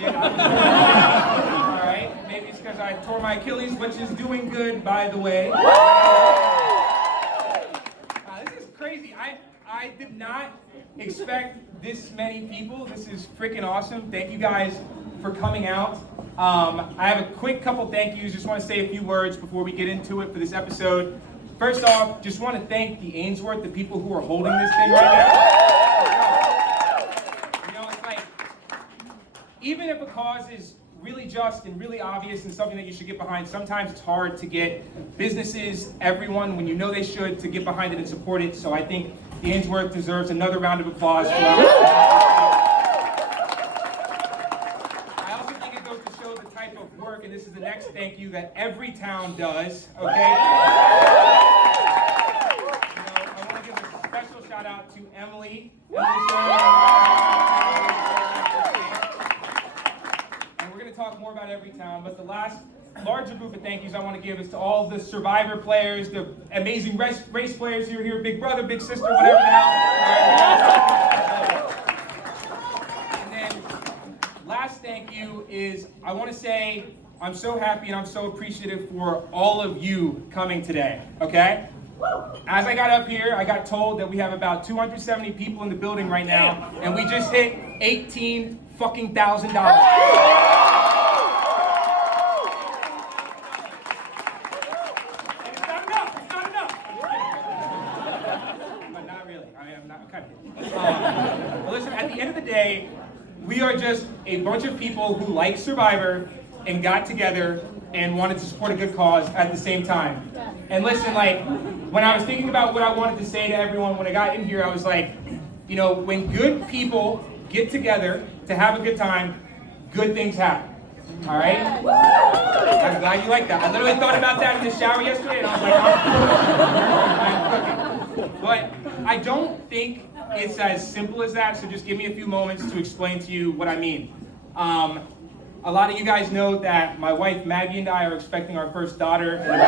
shit. All right, maybe it's because I tore my Achilles, which is doing good, by the way. This is crazy. I did not expect this many people. This is freaking awesome. Thank you guys for coming out. I have a quick couple thank yous. Just want to say a few words before we get into it for this episode. First off, just want to thank the Ainsworth, the people who are holding this thing right now. You know, it's like, even if a cause is really just and really obvious and something that you should get behind, sometimes it's hard to get businesses, everyone, when you know they should, to get behind it and support it. So I think the Ainsworth deserves another round of applause. I also think it goes to show the type of work, and this is the next thank you, that every town does, okay? I want to give a special shout out to Emily. And we're going to talk more about every town, but the last larger group of thank yous I want to give is to all the Survivor players, the amazing race players who are here, big brother, big sister, whatever the hell. And then last thank you is, I want to say I'm so happy and I'm so appreciative for all of you coming today, okay? As I got up here, I got told that we have about 270 people in the building right now, and we just hit $18,000. But listen, at the end of the day, we are just a bunch of people who like Survivor and got together and wanted to support a good cause at the same time. And listen, like, when I was thinking about what I wanted to say to everyone when I got in here, I was like, you know, when good people get together to have a good time, good things happen. All right? I'm glad you like that. I literally thought about that in the shower yesterday, and I was like, I'm cooking. But I don't think it's as simple as that, so just give me a few moments to explain to you what I mean. A lot of you guys know that my wife Maggie and I are expecting our first daughter. And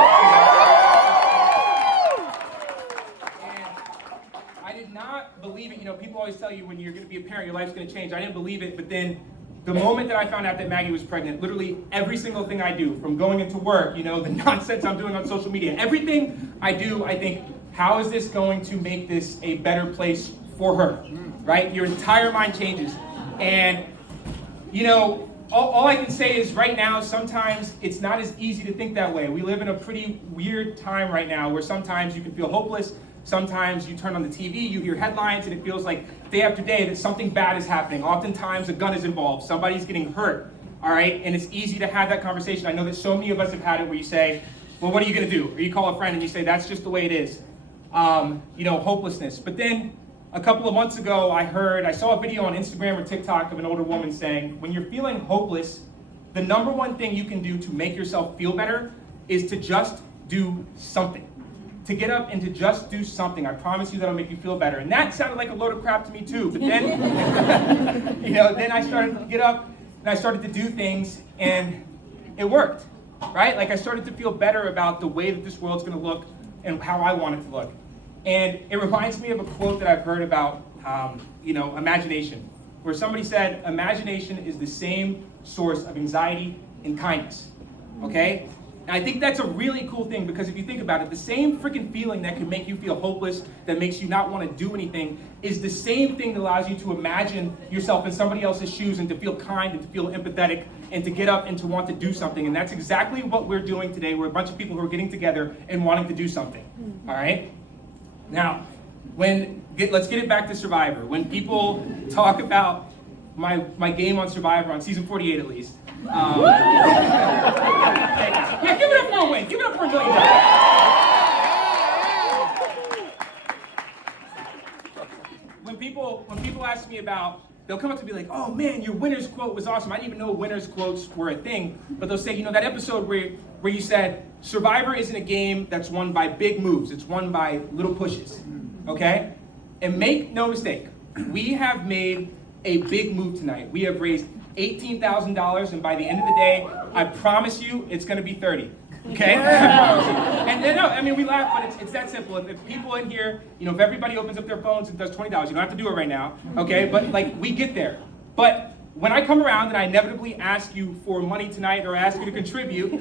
I did not believe it. You know, people always tell you when you're going to be a parent, your life's going to change. I didn't believe it, but then the moment that I found out that Maggie was pregnant, literally every single thing I do, from going into work, you know, the nonsense I'm doing on social media, everything I do, I think, how is this going to make this a better place for her, right? Your entire mind changes. And, you know, all I can say is right now, sometimes it's not as easy to think that way. We live in a pretty weird time right now where sometimes you can feel hopeless. Sometimes you turn on the TV, you hear headlines, and it feels like day after day that something bad is happening. Oftentimes a gun is involved, somebody's getting hurt, all right? And it's easy to have that conversation. I know that so many of us have had it where you say, well, what are you gonna do? Or you call a friend and you say, that's just the way it is. You know, hopelessness. But then a couple of months ago, I saw a video on Instagram or TikTok of an older woman saying, when you're feeling hopeless, the number one thing you can do to make yourself feel better is to just do something. To get up and to just do something. I promise you that'll make you feel better. And that sounded like a load of crap to me too. But then, you know, then I started to get up and I started to do things and it worked, right? Like I started to feel better about the way that this world's gonna look and how I want it to look. And it reminds me of a quote that I've heard about, you know, imagination, where somebody said, imagination is the same source of anxiety and kindness, okay? And I think that's a really cool thing because if you think about it, the same freaking feeling that can make you feel hopeless, that makes you not want to do anything, is the same thing that allows you to imagine yourself in somebody else's shoes and to feel kind and to feel empathetic and to get up and to want to do something. And that's exactly what we're doing today. We're a bunch of people who are getting together and wanting to do something, all right? Now, let's get it back to Survivor. When people talk about my game on Survivor, on season 48 at least, yeah, give it up for a win. Give it up for $1 million. When people ask me about, they'll come up to me like, oh man, your winner's quote was awesome. I didn't even know winner's quotes were a thing. But they'll say, you know, that episode where you said, Survivor isn't a game that's won by big moves. It's won by little pushes, okay? And make no mistake, we have made a big move tonight. We have raised $18,000, and by the end of the day, I promise you, it's gonna be 30. Okay? I promise you. And no, I mean, we laugh, but it's that simple. If people in here, you know, if everybody opens up their phones and does $20, you don't have to do it right now, okay? But like, we get there. But when I come around and I inevitably ask you for money tonight or ask you to contribute,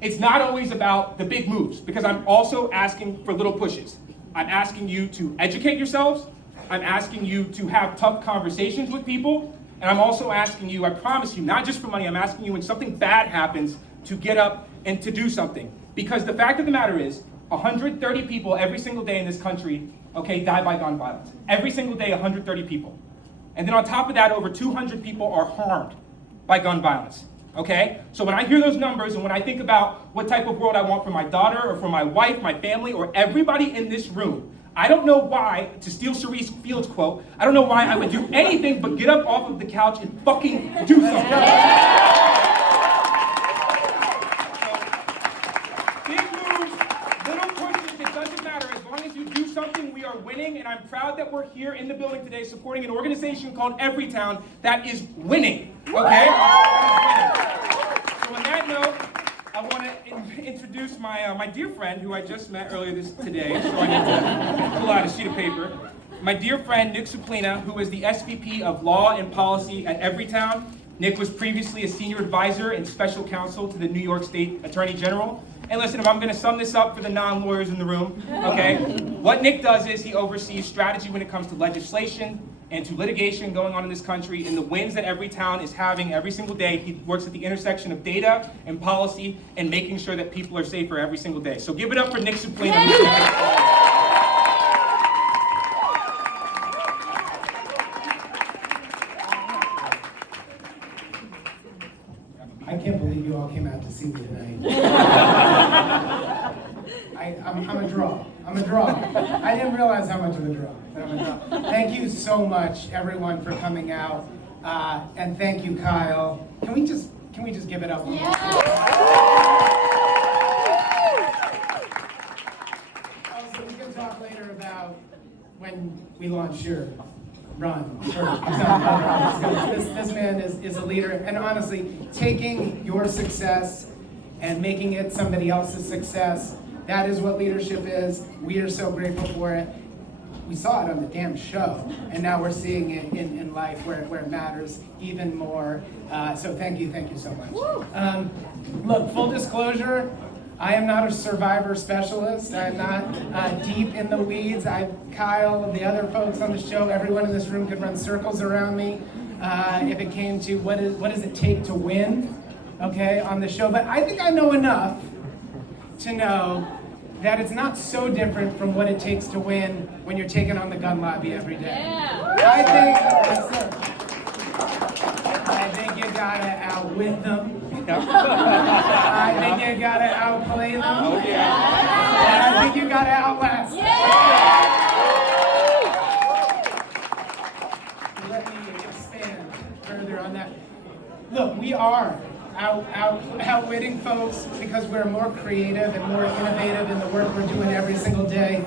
it's not always about the big moves, because I'm also asking for little pushes. I'm asking you to educate yourselves. I'm asking you to have tough conversations with people. And I'm also asking you, I promise you, not just for money, I'm asking you when something bad happens to get up and to do something. Because the fact of the matter is, 130 people every single day in this country, okay, die by gun violence. Every single day, 130 people. And then on top of that, over 200 people are harmed by gun violence, okay? So when I hear those numbers and when I think about what type of world I want for my daughter or for my wife, my family, or everybody in this room, I don't know why, to steal Cerise Field's quote, I don't know why I would do anything but get up off of the couch and fucking do something. Big moves, little pushes, it doesn't matter. As long as you do something, we are winning, and I'm proud that we're here in the building today supporting an organization called Everytown that is winning, okay? So on that note, I want to introduce my dear friend who I just met earlier today, so I need to pull out a sheet of paper. My dear friend, Nick Suplina, who is the SVP of Law and Policy at Everytown. Nick was previously a senior advisor and special counsel to the New York State Attorney General. And listen, if I'm going to sum this up for the non-lawyers in the room, okay, what Nick does is he oversees strategy when it comes to legislation and to litigation going on in this country, and the wins that Everytown is having every single day. He works at the intersection of data and policy and making sure that people are safer every single day. So give it up for Nick Suplina. I can't believe you all came out to see me tonight. I'm a draw. I'm a draw. I didn't realize how much of a draw. But I'm a draw. Thank you so much, everyone, for coming out, and thank you, Kyle. Can we just give it up? Yeah. Also, we can talk later about when we launch your run. This man is a leader, and honestly, taking your success and making it somebody else's success, that is what leadership is. We are so grateful for it. We saw it on the damn show, and now we're seeing it in life where it matters even more. So thank you so much. Look, full disclosure, I am not a survivor specialist. I'm not deep in the weeds. Kyle, the other folks on the show, everyone in this room could run circles around me if it came to what does it take to win, okay, on the show. But I think I know enough to know that it's not so different from what it takes to win when you're taking on the gun lobby every day. Yeah. I think you gotta outwit them. I think you gotta outplay them. Oh, yeah. And I think you gotta outlast them. Yeah. Let me expand further on that. Look, we are outwitting folks because we're more creative and more innovative in the work we're doing every single day.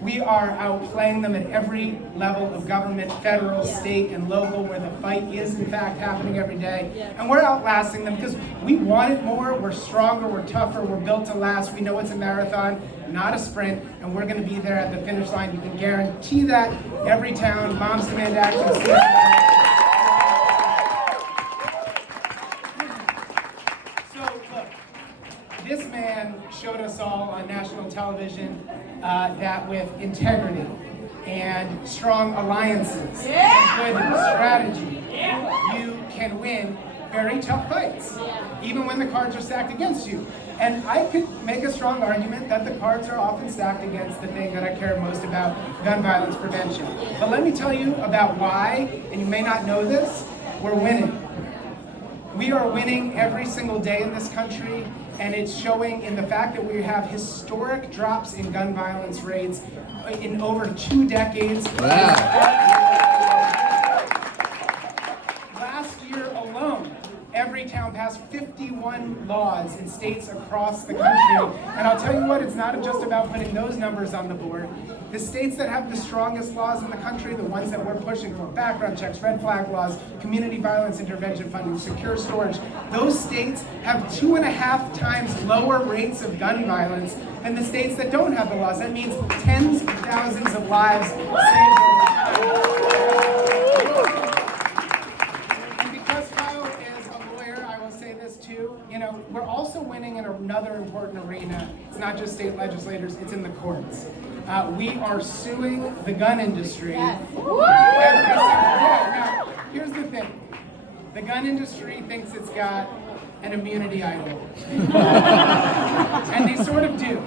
We are outplaying them at every level of government, federal, state, and local, where the fight is in fact happening every day. And we're outlasting them because we want it more, we're stronger, we're tougher, we're built to last. We know it's a marathon, not a sprint, and we're gonna be there at the finish line. You can guarantee that. Everytown, Moms Demand Action. This man showed us all on national television that with integrity and strong alliances and good strategy, you can win very tough fights, even when the cards are stacked against you. And I could make a strong argument that the cards are often stacked against the thing that I care most about, gun violence prevention. But let me tell you about why, and you may not know this, we're winning. We are winning every single day in this country, and it's showing in the fact that we have historic drops in gun violence rates in over 2 decades. Wow. Last year alone, Everytown passed 51 laws in states across the country. And I'll tell you what, it's not just about putting those numbers on the board. The states that have the strongest laws in the country, the ones that we're pushing for, background checks, red flag laws, community violence intervention funding, secure storage, those states have 2.5 times lower rates of gun violence than the states that don't have the laws. That means tens of thousands of lives saved over time. know, we're also winning in another important arena. It's not just state legislators, it's in the courts. We are suing the gun industry every single day. Now, here's the thing. The gun industry thinks it's got an immunity idol. And they sort of do,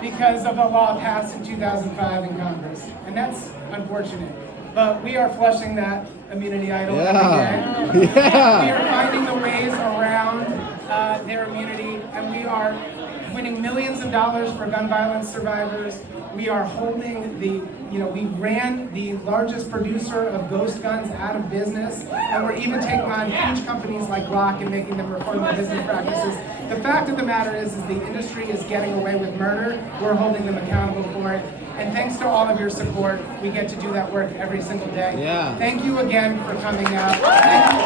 because of a law passed in 2005 in Congress. And that's unfortunate. But we are flushing that immunity idol every day. We are finding the ways around their immunity, and we are winning millions of dollars for gun violence survivors. We are holding we ran the largest producer of ghost guns out of business, and we're even taking on huge companies like Glock and making them reform their business practices. The fact of the matter is the industry is getting away with murder. We're holding them accountable for it. And thanks to all of your support, we get to do that work every single day. Yeah. Thank you again for coming out. Thank you.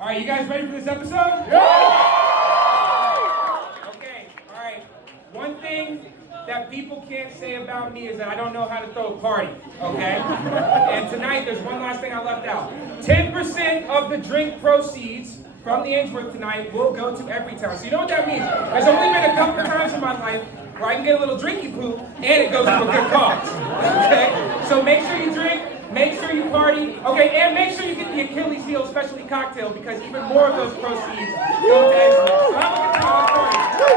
All right, you guys ready for this episode? Yeah! Okay, all right. One thing that people can't say about me is that I don't know how to throw a party, okay? And tonight, there's one last thing I left out. 10% of the drink proceeds from the Ainsworth tonight will go to Everytown. So you know what that means? There's only been a couple of times in my life where I can get a little drinky poo and it goes to a good cause, okay? So make sure you drink. Make sure you party, okay, and make sure you get the Achilles heel specialty cocktail because even more of those proceeds go to Ainsworth. So have a good time.